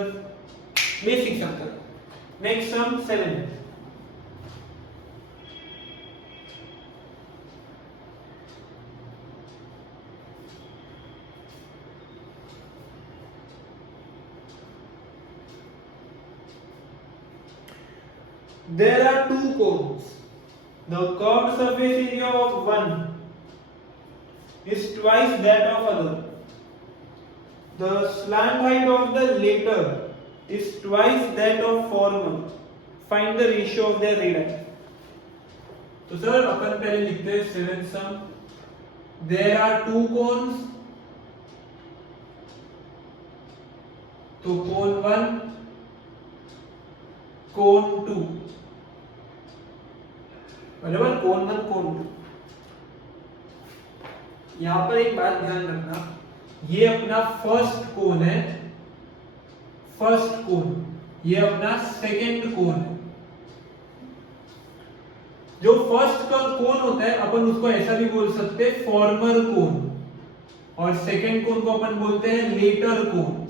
बेसिक सम कर। Next sum 7। There are two cones. The curved surface area of one is twice that of other. The slant height of the latter is twice that of former. Find the ratio of their radii. तो सर अपन पहले लिखते हैं 7th sum. There are two cones. तो cone 1, cone 2. बराबर, कौन 1 कौन 2। यहां पर एक बात ध्यान रखना, ये अपना फर्स्ट कोन है, फर्स्ट कोन, ये अपना सेकंड कोन है। जो फर्स्ट का कोन होता है अपन उसको ऐसा भी बोल सकते हैं फॉर्मर कोन, और सेकंड कोन को अपन बोलते हैं लेटर कोन।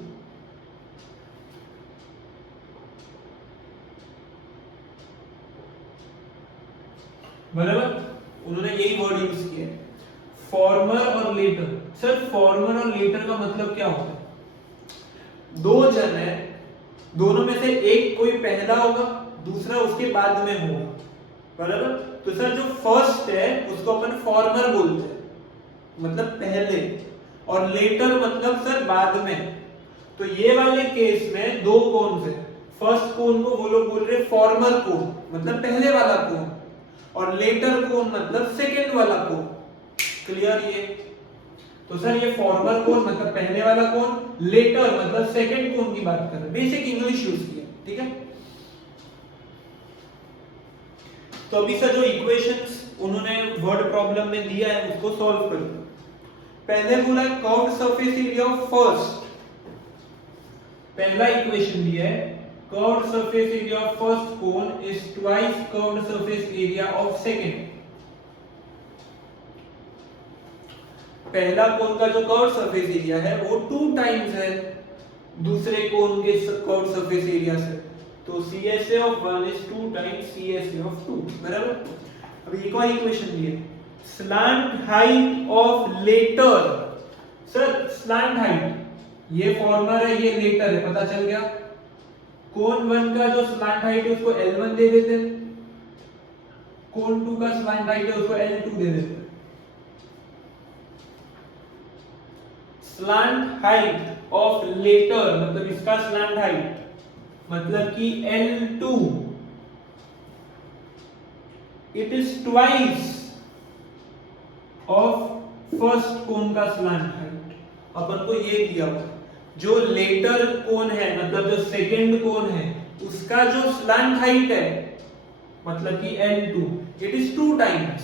बराबर, उन्होंने यही वर्ड यूज किया है, फॉर्मर और लेटर। सर फॉर्मर और लेटर का मतलब क्या होता है, दो जन है, दोनों में से एक कोई पहला होगा, दूसरा उसके बाद में होगा। बराबर, तो सर जो फर्स्ट है उसको अपन फॉर्मर बोलते हैं, मतलब पहले, और लेटर मतलब सर बाद में। तो ये वाले केस में दो कोन है, फर्स्ट कोन को वो लोग बोल रहे फॉर्मर कोन, मतलब पहले वाला कोन, और लेटर कोन मतलब सेकेंड वाला कोन। क्लियर? ये तो सर ये फॉर्मर कोन मतलब पहले वाला कोन, लेटर मतलब सेकेंड कोन की बात कर रहे हैं, बेसिक इंग्लिश यूज किया। ठीक है, तो अभी सर जो इक्वेशंस उन्होंने वर्ड प्रॉब्लम में दिया है उसको सॉल्व कर दो। पहले बोला है curved surface area of first, पहला इक्वेशन दिया है curved surface area of first cone is twice curved surface area of second। पहला कोन का जो कर्व्ड सरफेस एरिया है वो 2 टाइम्स है दूसरे कोन के कर्व्ड सरफेस एरिया से, तो CSA of 1 is 2 times CSA of 2। बराबर। अब एक और इक्वेशन दी है, slant height of later। Sir slant height ये फॉर्मर है, ये लेटर है, पता चल गया। कोन 1 का जो स्लैंट हाइट है उसको L1 दे देते हैं, कोन 2 का स्लैंट हाइट है उसको L2 दे देते हैं। स्लैंट हाइट ऑफ लेटर मतलब इसका स्लैंट हाइट मतलब कि L2, it is twice of first cone का स्लैंट हाइट। अपन को ये दिया हुआ जो लेटर कोन है मतलब जो सेकंड कोन है उसका जो स्लैंट हाइट है मतलब कि L2, it is 2 times,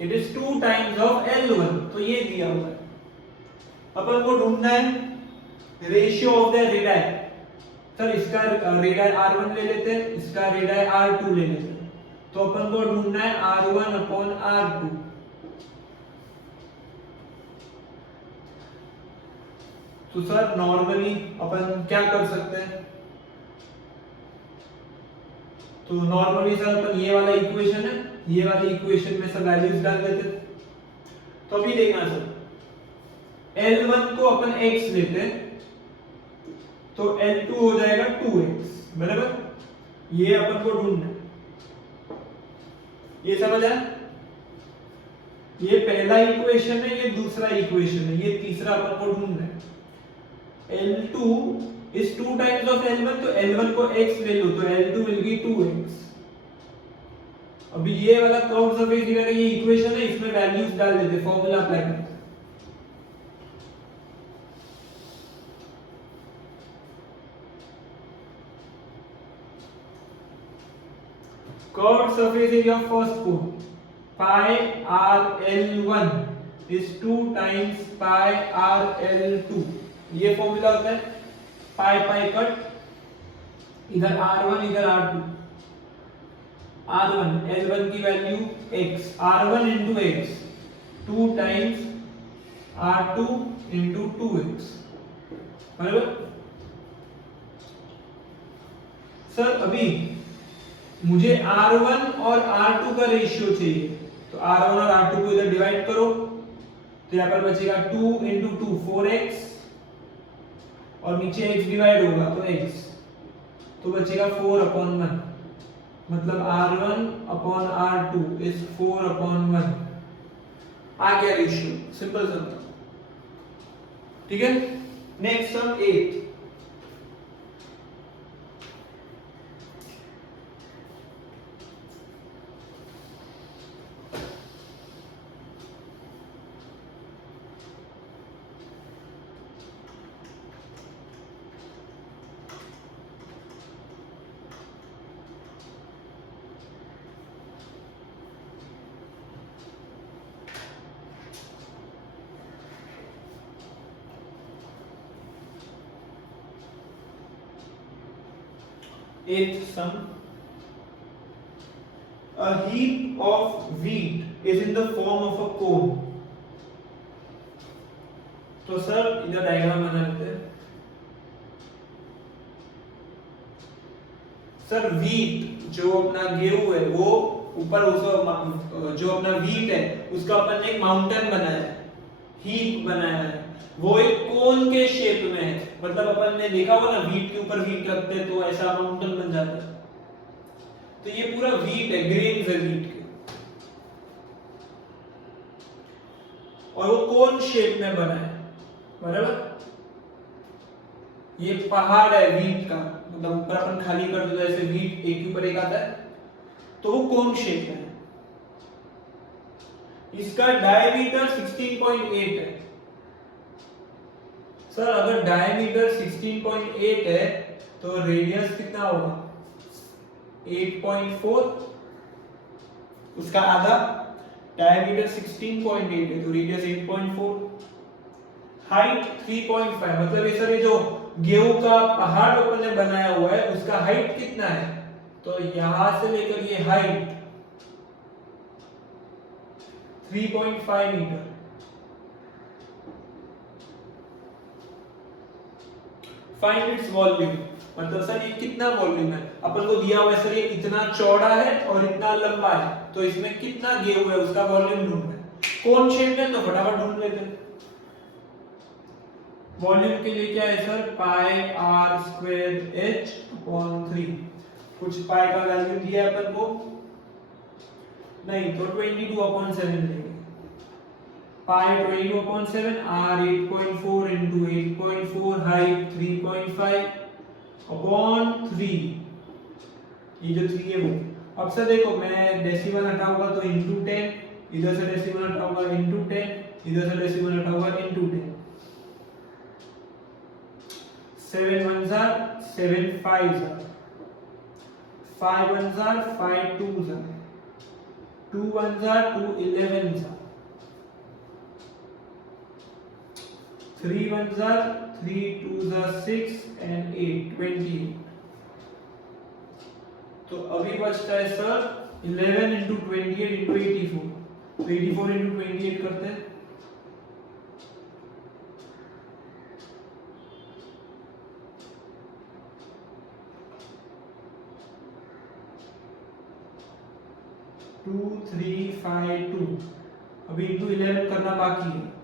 it is 2 times of L1। तो ये दिया हुआ है, अपन को ढूंढना है ratio of the radii. Sir इसका रेडाई R1 ले लेते हैं, इसका रेडाई R2 ले लेते हैं, तो अपन को ढूंढना है R1 अपॉन R2। तो सर नॉर्मली अपन क्या कर सकते हैं, तो नॉर्मली सर अपन ये वाला इक्वेशन है, ये वाले इक्वेशन में सब वैल्यूज डाल देते हैं। तो अभी देखना सर, L1 को अपन x लेते हैं तो L2 हो जाएगा 2x, बराबर। ये अपन को ढूंढना है, ये समझ आया? ये पहला इक्वेशन है, ये दूसरा इक्वेशन है, ये तीसरा अपन को ढूंढना है। L2 is 2 times of L1, तो L1 को x ले लो तो L2 will be 2x। अभी ये वाला कर्व सरफेस एरिया का ये इक्वेशन है, इसमें वैल्यूज डाल देते, फॉर्मूला अप्लाई करते। Curved surface area of first cone pi r L1 is 2 times pi r L2। ये फॉर्मूला होता है, पाई पाई कट, इधर R1 इधर R2। R1 L1 की value x, R1 into x 2 times R2 into 2x, बराबर। सर अभी मुझे R1 और R2 का रेशियो चाहिए, तो R1 और R2 को इधर डिवाइड करो, तो यहाँ पर बचेगा 2 into 2 4x, और नीचे x डिवाइड होगा तो x, तो बचेगा 4/1, मतलब R1/R2 is 4/1। आ गया रेशियो, सिंपल समझो, ठीक है। Next sum 8। Eighth sum. A heap of wheat is in the form of a cone. तो सर इधर डायग्राम बना लेते हैं। सर व्हीट जो अपना गेहूं है वो ऊपर उसका जो अपना व्हीट है उसका अपन ने एक माउंटेन बनाया है, हीप बनाया है, वो एक कोन के शेप में है। मतलब अपन ने देखा होगा ना, व्हीट के ऊपर व्हीट लगते हैं तो ऐसा माउंटेन बन जाता है। तो ये पूरा व्हीट है, ग्रेन्स है व्हीट के, और वो कोन शेप में बना है, बराबर। ये पहाड़ है व्हीट का, मतलब ऊपर अपन खाली कर दो ऐसे व्हीट एक के ऊपर एक आता है, तो वो कोन शेप में है। इसका डायमीटर 16.8 है। सर अगर डायमीटर 16.8 है तो रेडियस कितना होगा? 8.4, उसका आधा। डायमीटर 16.8 है तो रेडियस 8.4। हाइट 3.5, मतलब ये सर ये जो गेहूं का पहाड़ अपन ने बनाया हुआ है उसका हाइट कितना है? तो यहां से लेकर ये height 3.5 metre. Find its volume, मतलब सर ये कितना वॉल्यूम है? अपन को दिया हुआ है सर ये इतना चौड़ा है और इतना लंबा है, तो इसमें कितना गेहूं है उसका वॉल्यूम ढूंढना है। कौन शेप में, तो फटाफट ढूंढ लेते हैं। वॉल्यूम के लिए क्या है sir? Pi r square h upon 3। कुछ पाई का वैल्यू दिया है अपन को, नहीं तो 22/7 लेंगे। पाई 22/7, आर 8.4 into 8.4, हाइट 3.5 अपॉन 3। ये जो 3 है वो, अब सर देखो मैं डेसिमल हटाऊंगा तो into 10, इधर से डेसिमल हटाऊंगा into 10, इधर से decimal हटाऊंगा into 10। 7 ones are 7 fives are, 5 ones are 5 twos are, 2 ones are 2 11s are, 3 ones are 3 twos are 6 and 8 28। तो अभी बचता है सर 11 into 28 into 84, तो 84 into 28 करते हैं। टू 3 5 2 अभी इंटू 11 करना बाकी है।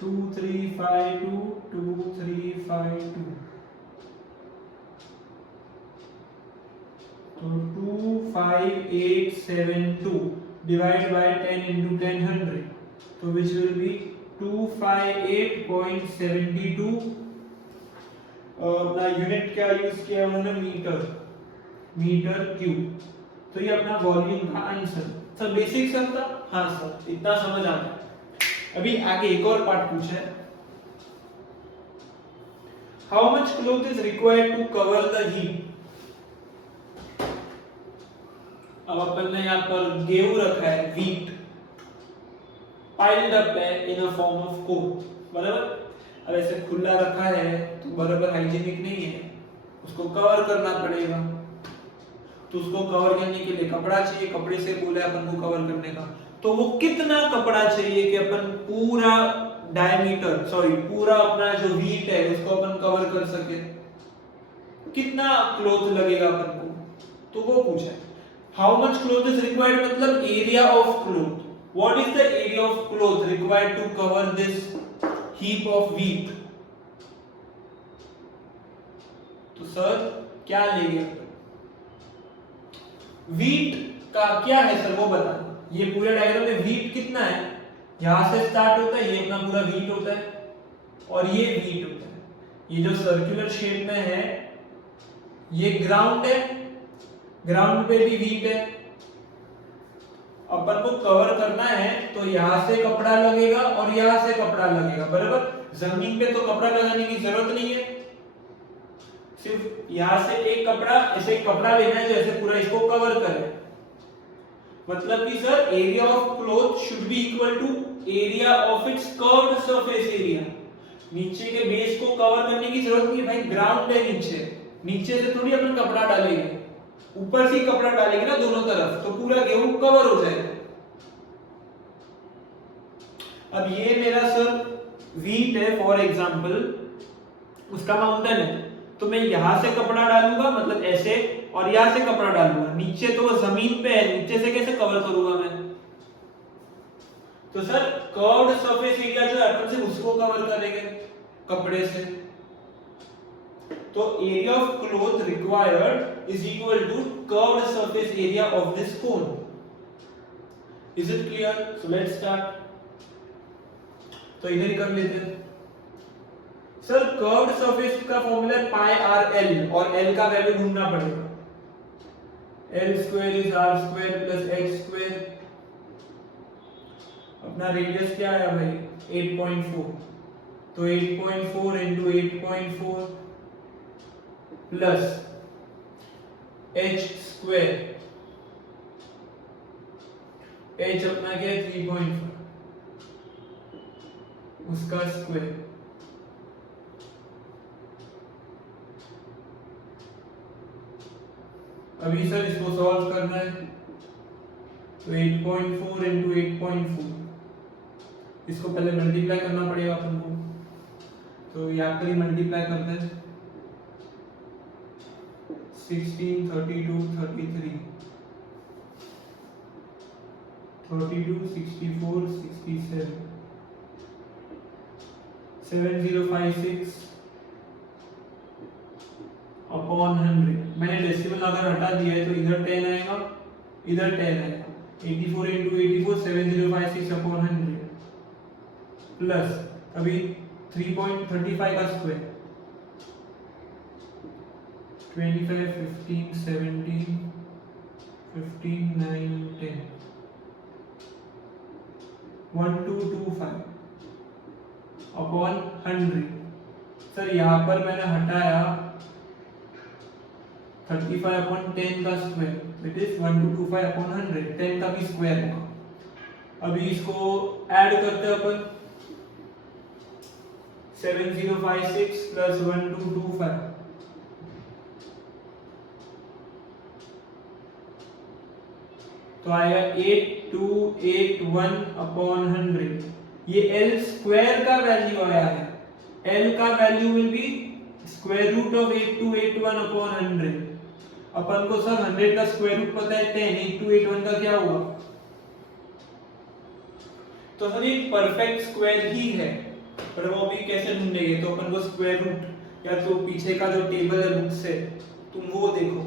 2352 2352 तो 25872 डिवाइड बाय 10 into 10 100 तो which will be 258.72 अपना यूनिट क्या यूज किया उन्होंने मीटर क्यूब। तो ये अपना वॉल्यूम का आंसर। सर बेसिक सर था, हाँ सर इतना समझ आ गया। अभी आगे एक और पार्ट पूछा है, how much cloth is required to cover the heap. अब अपन ने यहाँ पर गेहूं रखा है, व्हीट पाइल्ड अप है इन अ फॉर्म ऑफ कोन, बराबर। अब ऐसे खुला रखा है तो बराबर हाइजीनिक नहीं है, उसको कवर करना पड़ेगा। तो उसको कवर करने के लिए कपड़ा चाहिए, कपड़े से बोले अपन को कवर करने का, तो वो कितना कपड़ा चाहिए कि अपन पूरा पूरा अपना जो व्हीट है उसको अपन कवर कर सके, कितना क्लॉथ लगेगा अपन को, तो वो पूछा है। How much cloth is required मतलब area of cloth, what is the area of cloth required to cover this heap of wheat. तो सर क्या लेंगे, व्हीट का क्या है सर वो बताना। ये पूरे डायग्राम में व्हीट कितना है, यहां से स्टार्ट होता है, ये अपना पूरा व्हीट होता है और ये व्हीट होता है। ये जो सर्कुलर शेप में है ये ग्राउंड है, ग्राउंड पे भी व्हीट है। अपन को कवर करना है तो यहां से कपड़ा लगेगा और यहां से कपड़ा लगेगा, बराबर। जमीन पे तो कपड़ा लगाने की जरूरत नहीं है, सिर्फ यहां से एक कपड़ा, ऐसे एक कपड़ा लेना है जो ऐसे पूरा इसको कवर करे। मतलब कि sir area of cloth should be equal to area of its curved surface area. नीचे के बेस को कवर करने की जरूरत नहीं है भाई, ग्राउंड है नीचे, नीचे से थोड़ी अपन कपड़ा डालेंगे, ऊपर से कपड़ा डालेंगे ना दोनों तरफ, तो पूरा गेहूं कवर हो जाएगा। अब ये मेरा सर व्हीट है फॉर एग्जांपल, उसका माउंटेन है, तो मैं यहां से कपड़ा डालूंगा मतलब ऐसे, और यहां से कपड़ा डालूंगा, नीचे तो जमीन पे है, नीचे से कैसे कवर करूंगा मैं। तो सर कर्व्ड सरफेस एरिया जो है अपन से उसको कवर करेंगे कपड़े से। तो area of cloth required is equal to curved surface area of this cone. Is it clear? So let's start. तो इधर ही कर लेते हैं। सर कर्व्ड सरफेस का फॉर्मूला है पाई आर एल, और एल का वैल्यू ढूंढना पड़ेगा। L square is r square plus x square. अपना रेडियस क्या आया भाई 8.4, तो 8.4 into 8.4 plus h square, h अपना क्या है 3.5, उसका स्क्वायर। अभी सर इसको सॉल्व करना है, तो 8.4 into 8.4, इसको पहले मल्टीप्लाई करना पड़ेगा अपन को, तो यहाँ पर ही मल्टीप्लाई करते हैं। 16 32 33 32 64 67 7056 अपॉन 100। मैंने डेसिमल अगर हटा दिया है तो इधर 10 आएगा, इधर 10 आएगा। 84 into 84 7056 अपॉन 100 प्लस अभी 3.35 का स्क्वायर 25 15 17 15 9 10 1225 अपॉन 100। सर यहाँ पर मैंने हटाया 35 अपॉन 10 का स्क्वायर, इट इज 1225 अपॉन 100, 10 का भी स्क्वायर होगा। अभी इसको ऐड करते हैं अपन, 7056 प्लस 1225 तो आएगा 8281 अपॉन 100। ये L स्क्वायर का वैल्यू आया है, L का value will be square root of 8281 upon 100। अपन को सर 100 का स्क्वायर रूट पता है 10, 8281 का क्या हुआ तो सर ये परफेक्ट स्क्वायर ही है, पर वो भी कैसे ढूंढेंगे, तो अपन को स्क्वायर रूट या तो पीछे का जो टेबल है बुक से तुम वो देखो,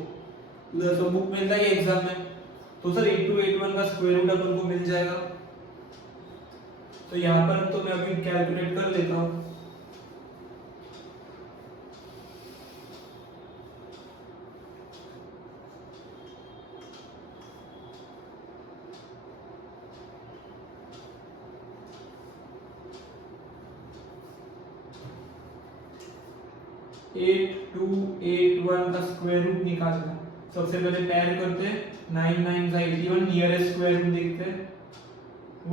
उधर तो बुक मिलता है एग्जाम में, तो सर 8281 का स्क्वायर रूट अपन को मिल जाएगा। तो यहाँ पर तो मैं अभी कैलकुलेट कर लेता हूँ। एट टू एट वन का स्क्वायर रूट निकालना। सबसे पहले पैर करते हैं, 9 9 81, नियरेस्ट स्क्वायर रूट देखते हैं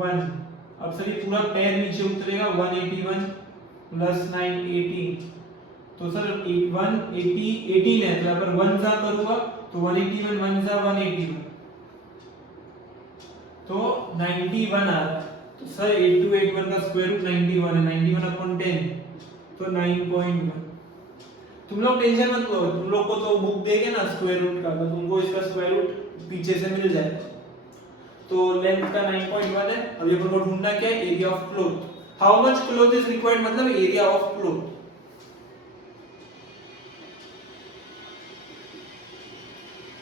1। अब सर ये पूरा पैर नीचे उतरेगा, 181 प्लस 9 18, तो सर 1 80 18 है, तो यहाँ पर 1 जा करूंगा तो 181 1 जा 181, तो 91 आ रहा है। तो सर 8281 का स्क्वायर रूट 91 है, 91 अपॉन 10 तो 9.1। तुम लोग टेंशन मत लो, तुम लोग को तो बुक देगे ना स्क्वायर रूट का, तो तुमको इसका स्क्वायर रूट पीछे से मिल जाएगा। तो लेंथ का 9.1 है। अब ये अपन को ढूंढना क्या है, area of cloth. How much cloth is required, मतलब एरिया ऑफ क्लॉथ।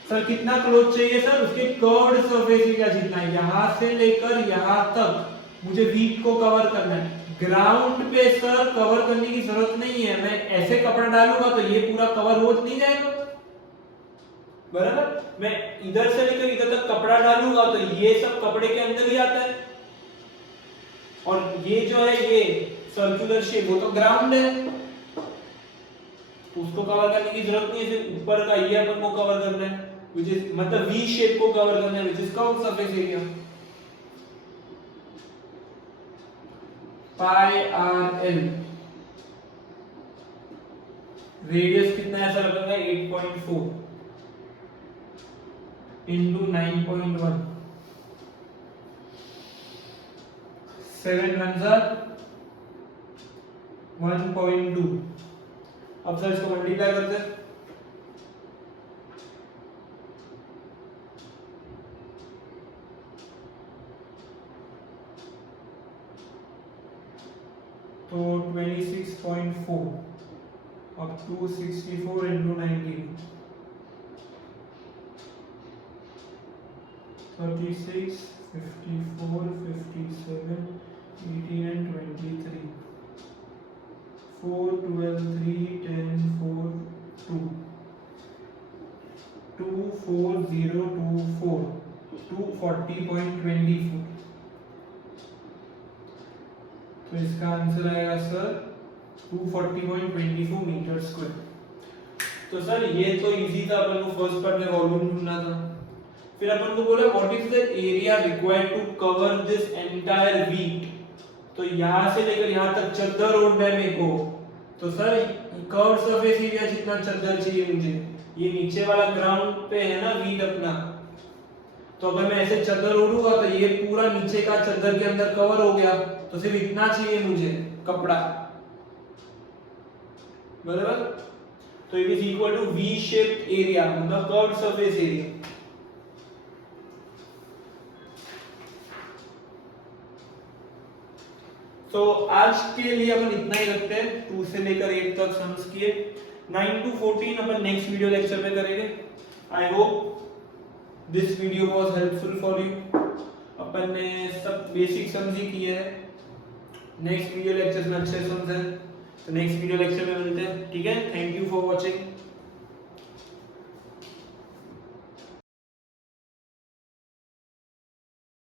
सर कितना क्लॉथ चाहिए सर, उसके कर्व्ड सरफेस एरिया जितना है, यहां से लेकर यहां तक मुझे वीट को कवर करना है। ग्राउंड पे सर कवर करने की जरूरत नहीं है, मैं ऐसे कपड़ा डालूंगा तो ये पूरा कवर हो नहीं जाएगा, बराबर। मैं इधर से लेकर इधर तक कपड़ा डालूंगा तो ये सब कपड़े के अंदर ही आता है, और ये जो है ये सर्कुलर शेप वो तो ग्राउंड है, उसको कवर करने की जरूरत नहीं है। सिर्फ ऊपर का ये अपन को कवर करना है, which is मतलब वी शेप को कवर करना है, which is curved surface area. Pi r L, radius कितना है सर अपन का 8.4 into 9.1, 7 ones are 1.2। अब सर इसको मल्टीप्लाई करते हैं, तो 26.4 अब 264 into 19, 36 54 57 18 and 23, 4 12 3 10 4 2 24024 240.24। तो इसका आंसर आएगा सर 240.24 मीटर स्क्वायर। तो सर ये तो इजी था, अपन को फर्स्ट पार्ट में वॉल्यूम ढूंढना था। फिर अपन को बोला what is the area required to cover this entire wheat. तो यहां से लेकर यहां तक चद्दर ओढ़ना है मेरे को, तो सर कर्व्ड सरफेस एरिया जितना चद्दर चाहिए मुझे, ये नीचे वाला ग्राउंड पे है ना वीट अपना, तो अगर मैं ऐसे चद्दर ओढ़ूंगा तो ये पूरा नीचे का चद्दर के अंदर कवर हो गया, तो सिर्फ इतना चाहिए मुझे कपड़ा, बराबर। तो it is equal to V shaped area, मतलब कर्व्ड सरफेस एरिया। तो आज के लिए अपन इतना ही रखते हैं, 2 से लेकर 8 तक सम्स किए। 9 to 14 अपन नेक्स्ट वीडियो लेक्चर में करेंगे। I hope this video was helpful for you. अपन ने सब बेसिक सम्स ही किए हैं, नेक्स्ट वीडियो लेक्चर में अच्छे सम्स हैं, तो नेक्स्ट वीडियो लेक्चर में मिलते हैं, ठीक है। Thank you for watching.